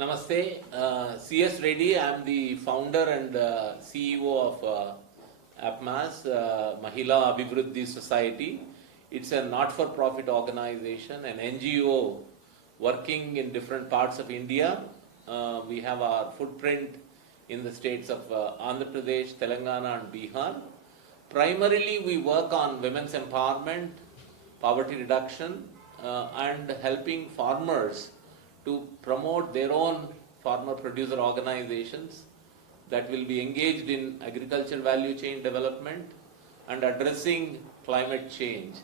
Namaste, CS Reddy. I am the founder and CEO of APMAS, Mahila Abhivruddhi Society. It's a not-for-profit organization, an NGO working in different parts of India. We have our footprint in the states of Andhra Pradesh, Telangana and Bihar. Primarily, we work on women's empowerment, poverty reduction, and helping farmers to promote their own farmer producer organizations that will be engaged in agricultural value chain development and addressing climate change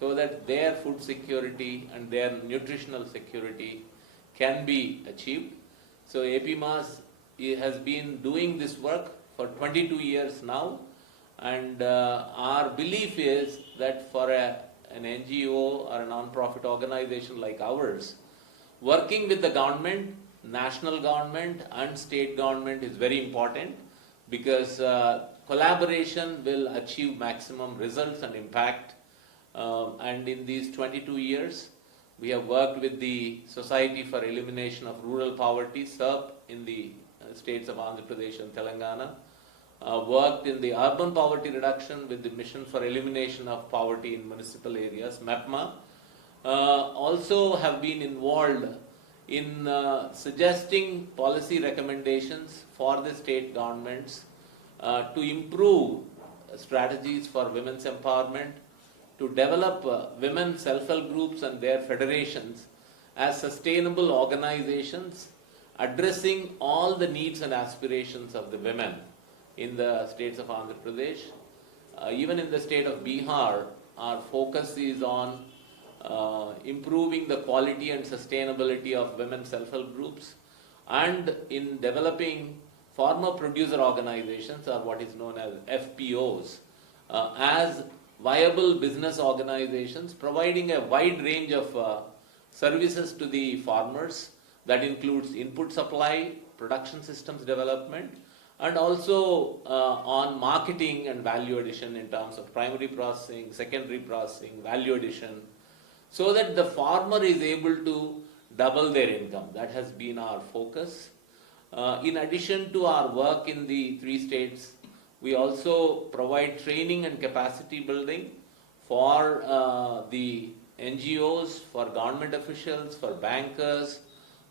so that their food security and their nutritional security can be achieved. So APMAS has been doing this work for 22 years now, and our belief is that for an NGO or a non-profit organization like ours, working with the government, national government and state government is very important because collaboration will achieve maximum results and impact. And in these 22 years, we have worked with the Society for Elimination of Rural Poverty, SERP, in the states of Andhra Pradesh and Telangana. Worked in the urban poverty reduction with the Mission for Elimination of Poverty in Municipal Areas, MEPMA. Also have been involved in suggesting policy recommendations for the state governments to improve strategies for women's empowerment, to develop women self-help groups and their federations as sustainable organizations addressing all the needs and aspirations of the women in the states of Andhra Pradesh. Even in the state of Bihar, our focus is on improving the quality and sustainability of women self-help groups and in developing farmer producer organizations, or what is known as FPOs, as viable business organizations providing a wide range of services to the farmers. That includes input supply, production systems development, and also on marketing and value addition in terms of primary processing, secondary processing, value addition, so that the farmer is able to double their income. That has been our focus. In addition to our work in the 3 states, we also provide training and capacity building for the NGOs, for government officials, for bankers,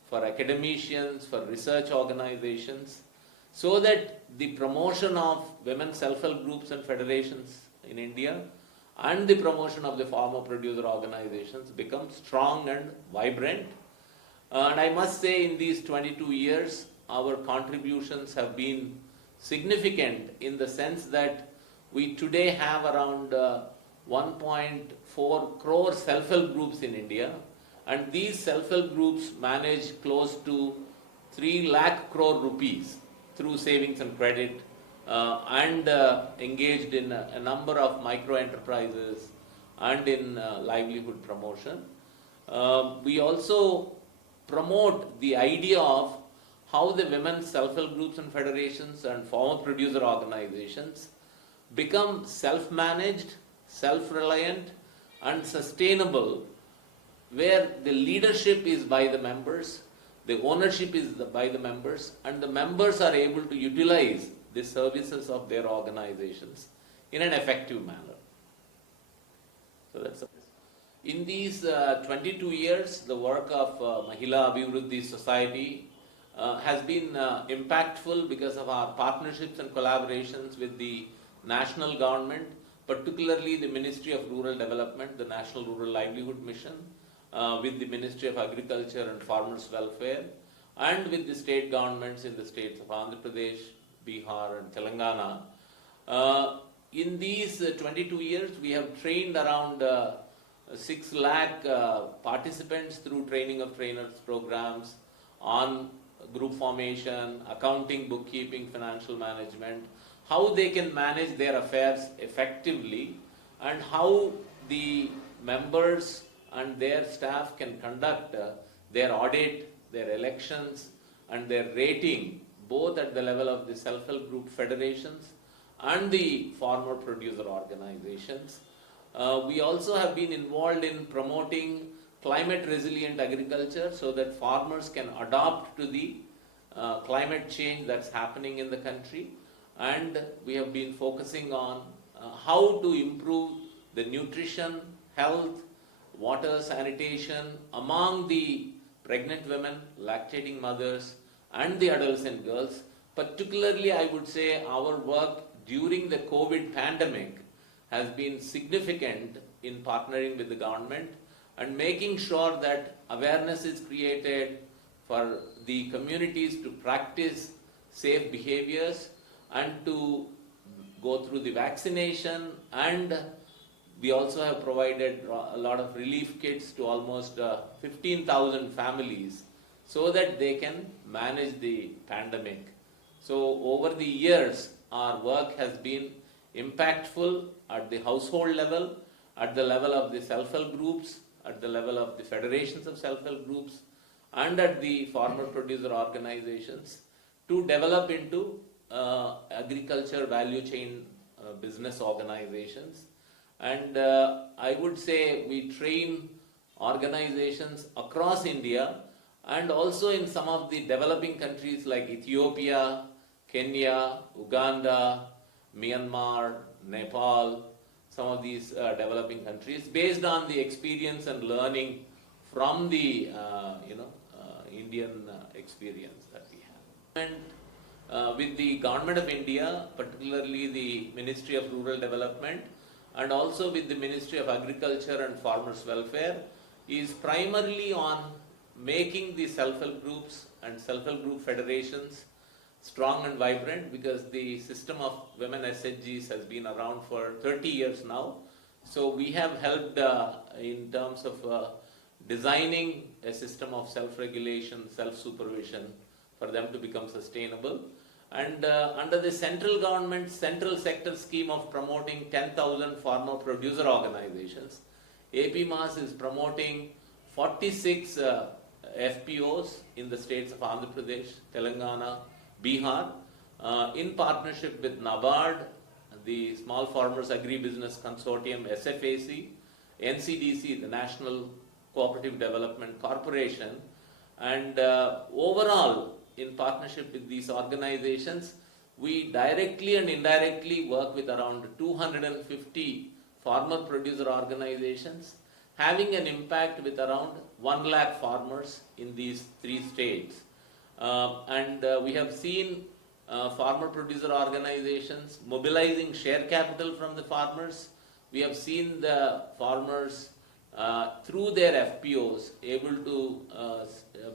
for academicians, for research organizations, so that the promotion of women self-help groups and federations in India and the promotion of the farmer producer organizations become strong and vibrant. And I must say, in these 22 years, our contributions have been significant in the sense that we today have around 1.4 crore self-help groups in India, and these self-help groups manage close to 3 lakh crore rupees through savings and credit, and engaged in a number of micro enterprises and in livelihood promotion. We also promote the idea of how the women's self-help groups and federations and farmer producer organizations become self-managed, self-reliant and sustainable, where the leadership is by the members, the ownership is by the members, and the members are able to utilize the services of their organizations in an effective manner. So that's in these 22 years, the work of Mahila Abhivruddhi Society has been impactful because of our partnerships and collaborations with the national government, particularly the Ministry of Rural Development, the National Rural Livelihood Mission, with the Ministry of Agriculture and Farmers Welfare, and with the state governments in the states of Andhra Pradesh, Bihar and Telangana. In these 22 years, we have trained around 6 lakh participants through training of trainers programs on group formation, accounting, bookkeeping, financial management, how they can manage their affairs effectively, and how the members and their staff can conduct their audit, their elections and their rating, both at the level of the self-help group federations and the farmer producer organizations. We also have been involved in promoting climate resilient agriculture so that farmers can adapt to the climate change that's happening in the country. And we have been focusing on how to improve the nutrition, health, water, sanitation among the pregnant women, lactating mothers, and the adolescent girls. Particularly, I would say our work during the COVID pandemic has been significant in partnering with the government and making sure that awareness is created for the communities to practice safe behaviors and to go through the vaccination. And we also have provided a lot of relief kits to almost 15,000 families so that they can manage the pandemic. So over the years, our work has been impactful at the household level, at the level of the self-help groups, at the level of the federations of self-help groups, and at the farmer producer organizations to develop into agriculture value chain business organizations. And I would say we train organizations across India and also in some of the developing countries like Ethiopia, Kenya, Uganda, Myanmar, Nepal, some of these developing countries, based on the experience and learning from the Indian experience that we have. And with the Government of India, particularly the Ministry of Rural Development, and also with the Ministry of Agriculture and Farmers Welfare, is primarily on making the self-help groups and self-help group federations strong and vibrant, because the system of women SHGs has been around for 30 years now. So we have helped in terms of designing a system of self-regulation, self-supervision for them to become sustainable. And under the central government central sector scheme of promoting 10,000 farmer producer organizations, APMAS is promoting 46 FPOs in the states of Andhra Pradesh, Telangana, Bihar, in partnership with NABARD, the Small Farmers Agri-Business Consortium, SFAC, NCDC, the National Cooperative Development Corporation, and overall, in partnership with these organizations, we directly and indirectly work with around 250 farmer producer organizations, having an impact with around 1 lakh farmers in these 3 states. We have seen farmer producer organizations mobilizing share capital from the farmers. We have seen the farmers through their FPOs able to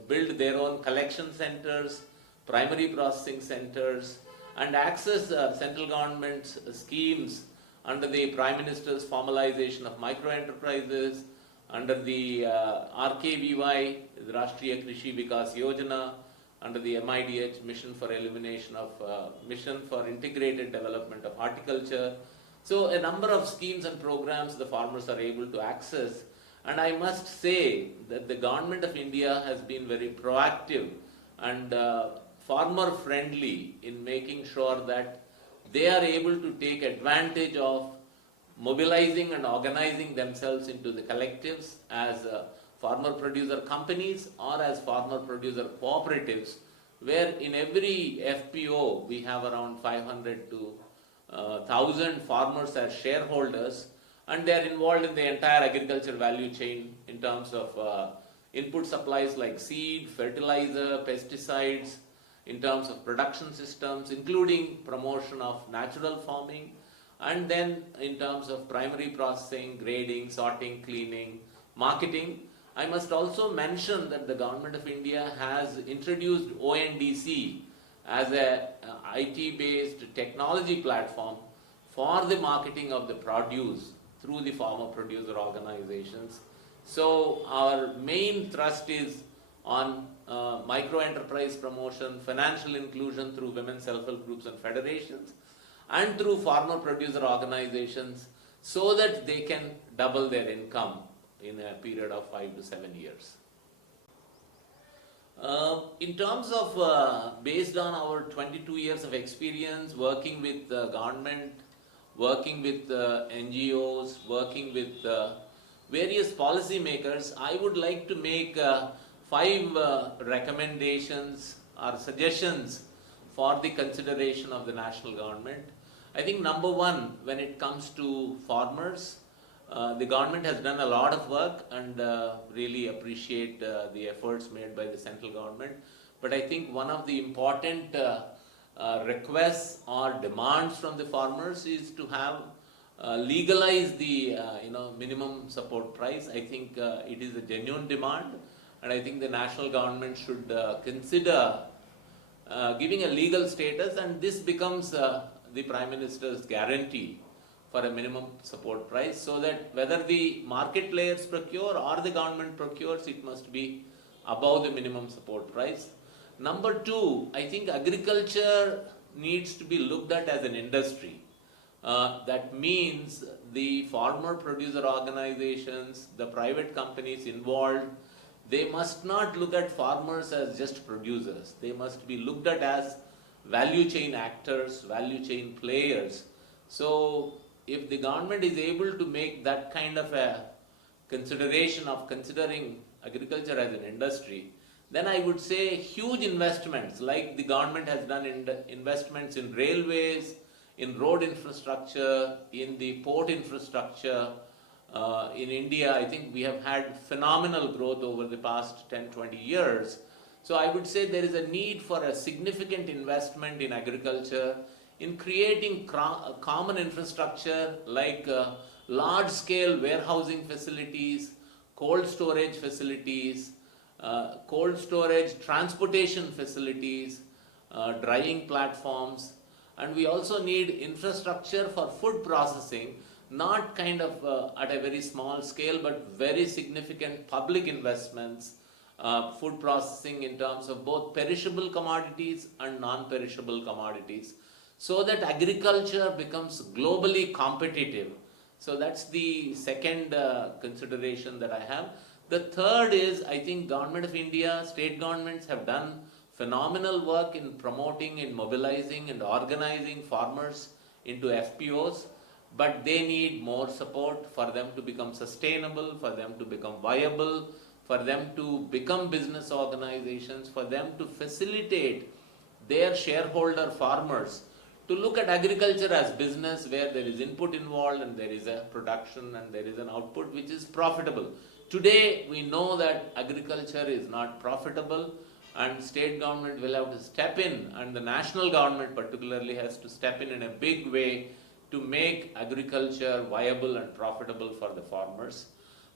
build their own collection centers, primary processing centers, and access central government's schemes under the Prime Minister's formalization of micro enterprises, under the RKVY, the Rashtriya Krishi Vikas Yojana, under the MIDH, Mission for Elimination of Mission for Integrated Development of Horticulture. So a number of schemes and programs the farmers are able to access. And I must say that the Government of India has been very proactive and farmer friendly in making sure that they are able to take advantage of mobilizing and organizing themselves into the collectives as farmer producer companies or as farmer producer cooperatives, where in every FPO we have around 500 to 1,000 farmers as shareholders, and they are involved in the entire agriculture value chain in terms of input supplies like seed, fertilizer, pesticides, in terms of production systems, including promotion of natural farming, and then in terms of primary processing, grading, sorting, cleaning, marketing. I must also mention that the Government of India has introduced ONDC as a IT-based technology platform for the marketing of the produce through the farmer producer organizations. So our main thrust is on micro enterprise promotion, financial inclusion through women self-help groups and federations, and through farmer producer organizations, so that they can double their income in a period of 5 to 7 years. In terms of, based on our 22 years of experience working with the government, working with NGOs, working with various policy makers, I would like to make 5 recommendations or suggestions for the consideration of the national government. I think number one, when it comes to farmers, the government has done a lot of work, and really appreciate the efforts made by the central government. But I think one of the important requests or demands from the farmers is to have legalize the minimum support price. I think it is a genuine demand, and I think the national government should consider giving a legal status, and this becomes the Prime Minister's guarantee for a minimum support price, so that whether the market players procure or the government procures, it must be above the minimum support price. Number two, I think agriculture needs to be looked at as an industry. That means the farmer producer organizations, the private companies involved, they must not look at farmers as just producers. They must be looked at as value chain actors, value chain players. So if the government is able to make that kind of a consideration of considering agriculture as an industry, then I would say huge investments, like the government has done investments in railways, in road infrastructure, in the port infrastructure. In India, I think we have had phenomenal growth over the past 10-20 years. So I would say there is a need for a significant investment in agriculture, in creating common infrastructure like large-scale warehousing facilities, cold storage facilities, cold storage transportation facilities, drying platforms, and we also need infrastructure for food processing, not kind of at a very small scale, but very significant public investments, food processing in terms of both perishable commodities and non-perishable commodities, so that agriculture becomes globally competitive. So that's the second consideration that I have. The third is, I think Government of India, state governments have done phenomenal work in promoting, in mobilizing and organizing farmers into FPOs, but they need more support for them to become sustainable, for them to become viable, for them to become business organizations, for them to facilitate their shareholder farmers to look at agriculture as business, where there is input involved and there is a production and there is an output which is profitable. Today we know that agriculture is not profitable, and state government will have to step in, and the national government particularly has to step in a big way to make agriculture viable and profitable for the farmers.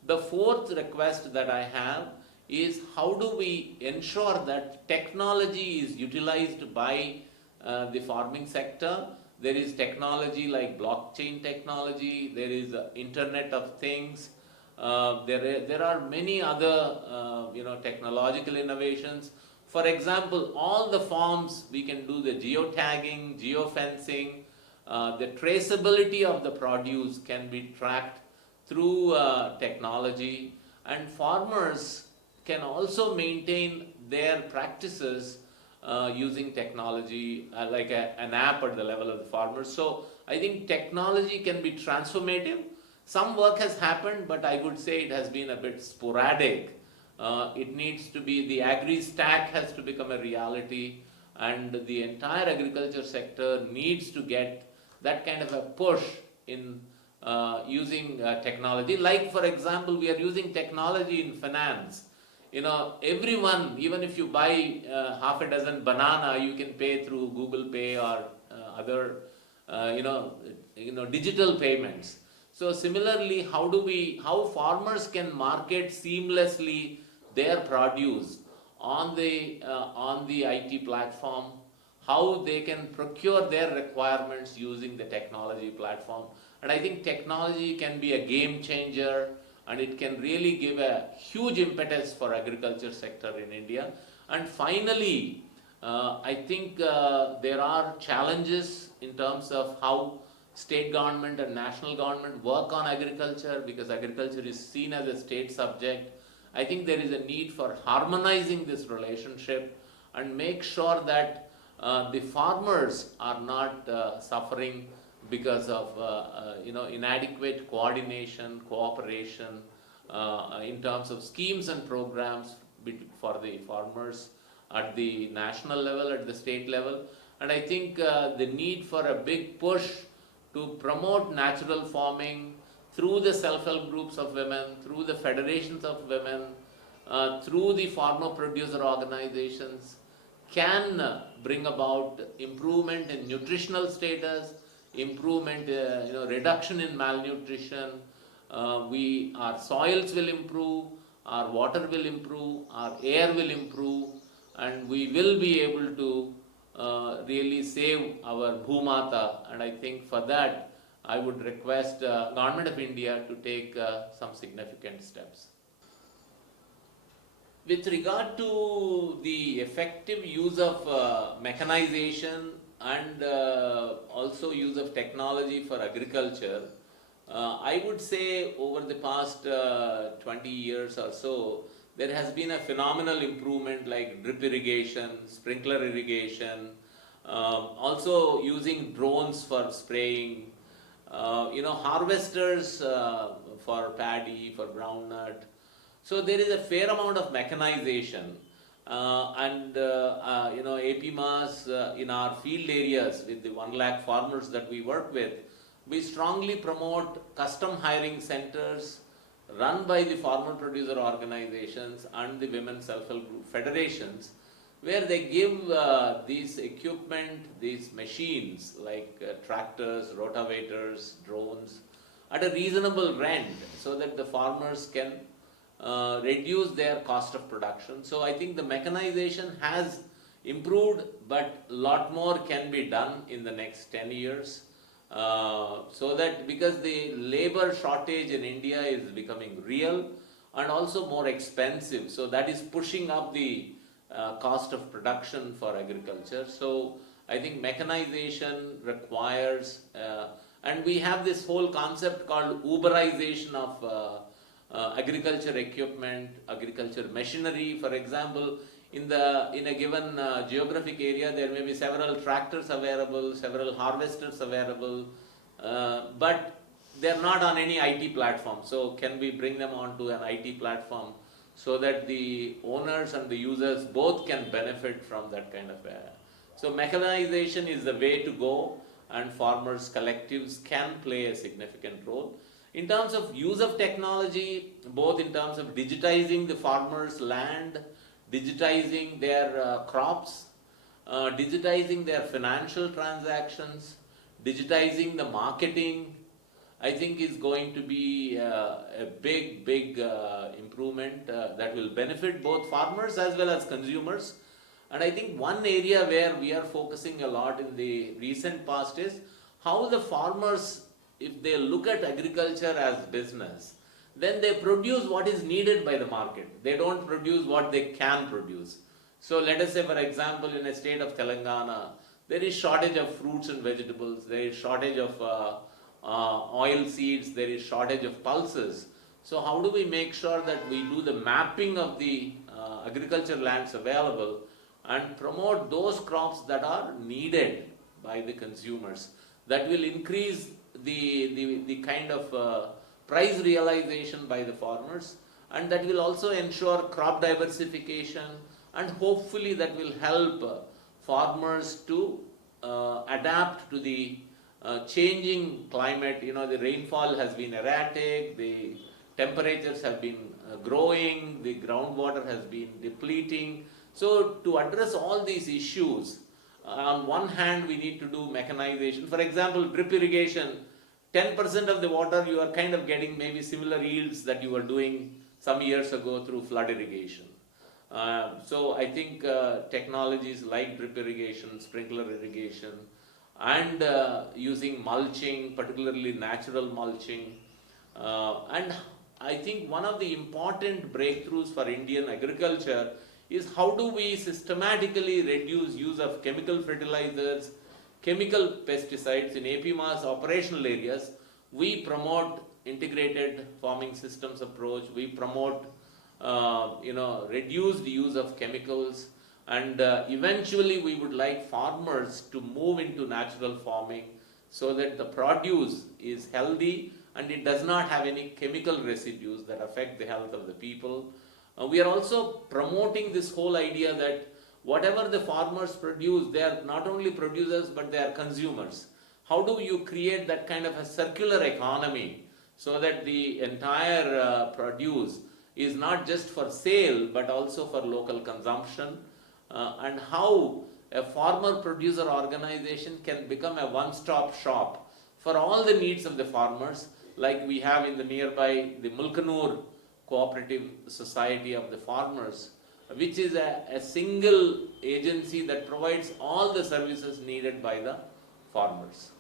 The fourth request that I have is, how do we ensure that technology is utilized by the farming sector? There is technology like blockchain technology, there is Internet of Things, there are many other technological innovations. For example, all the farms we can do the geotagging, geofencing, the traceability of the produce can be tracked through technology, and farmers can also maintain their practices using technology, like an app at the level of the farmers. So I think technology can be transformative. Some work has happened, but I would say it has been a bit sporadic. It needs to be, the agri-stack has to become a reality, and the entire agriculture sector needs to get that kind of a push in using technology. Like, for example, we are using technology in finance. Everyone, even if you buy half a dozen banana, you can pay through Google Pay or other, digital payments. So similarly, how farmers can market seamlessly their produce on the IT platform, how they can procure their requirements using the technology platform. And I think technology can be a game changer, and it can really give a huge impetus for agriculture sector in India. And finally, I think there are challenges in terms of how state government and national government work on agriculture, because agriculture is seen as a state subject. I think there is a need for harmonizing this relationship and make sure that the farmers are not suffering because of inadequate coordination, cooperation in terms of schemes and programs for the farmers at the national level, at the state level. And I think the need for a big push to promote natural farming through the self-help groups of women, through the federations of women, through the farmer producer organizations, can bring about improvement in nutritional status, improvement, reduction in malnutrition. Our soils will improve, our water will improve, our air will improve, and we will be able to really save our Bhumata. And I think for that, I would request Government of India to take some significant steps. With regard to the effective use of mechanization and also use of technology for agriculture, I would say over the past 20 years or so, there has been a phenomenal improvement like drip irrigation, sprinkler irrigation, also using drones for spraying, harvesters for paddy, for groundnut. So there is a fair amount of mechanization, and APMAS in our field areas with the 1 lakh farmers that we work with, we strongly promote custom hiring centers run by the farmer producer organizations and the women self-help group federations, where they give these equipment, these machines like tractors, rotavators, drones at a reasonable rent so that the farmers can reduce their cost of production. So I think the mechanization has improved, but a lot more can be done in the next 10 years. So that because the labor shortage in India is becoming real and also more expensive, so that is pushing up the cost of production for agriculture. So I think mechanization requires, and we have this whole concept called Uberization of agriculture equipment, agriculture machinery. For example, in a given geographic area, there may be several tractors available, several harvesters available, but they're not on any IT platform. So can we bring them onto an IT platform so that the owners and the users both can benefit from that kind of so mechanization is the way to go, and farmers collectives can play a significant role. In terms of use of technology, both in terms of digitizing the farmers' land, digitizing their crops, digitizing their financial transactions, digitizing the marketing, I think is going to be a big improvement that will benefit both farmers as well as consumers. And I think one area where we are focusing a lot in the recent past is how the farmers, if they look at agriculture as business, then they produce what is needed by the market. They don't produce what they can produce. So let us say, for example, in a state of Telangana, there is shortage of fruits and vegetables, there is shortage of oil seeds, there is shortage of pulses. So how do we make sure that we do the mapping of the agriculture lands available and promote those crops that are needed by the consumers? That will increase the kind of price realization by the farmers, and that will also ensure crop diversification, and hopefully that will help farmers to adapt to the changing climate. The rainfall has been erratic, the temperatures have been growing, the groundwater has been depleting. So to address all these issues, on one hand we need to do mechanization. For example, drip irrigation, 10% of the water you are kind of getting maybe similar yields that you were doing some years ago through flood irrigation. So I think technologies like drip irrigation, sprinkler irrigation, and using mulching, particularly natural mulching, and I think one of the important breakthroughs for Indian agriculture is how do we systematically reduce use of chemical fertilizers, chemical pesticides. In APMAS operational areas, we promote integrated farming systems approach, we promote reduced use of chemicals, and eventually we would like farmers to move into natural farming so that the produce is healthy and it does not have any chemical residues that affect the health of the people. We are also promoting this whole idea that whatever the farmers produce, they are not only producers but they are consumers. How do you create that kind of a circular economy so that the entire produce is not just for sale but also for local consumption, and how a farmer producer organization can become a one-stop shop for all the needs of the farmers, like we have in the nearby the Mulkanur Cooperative Society of the Farmers, which is a single agency that provides all the services needed by the farmers.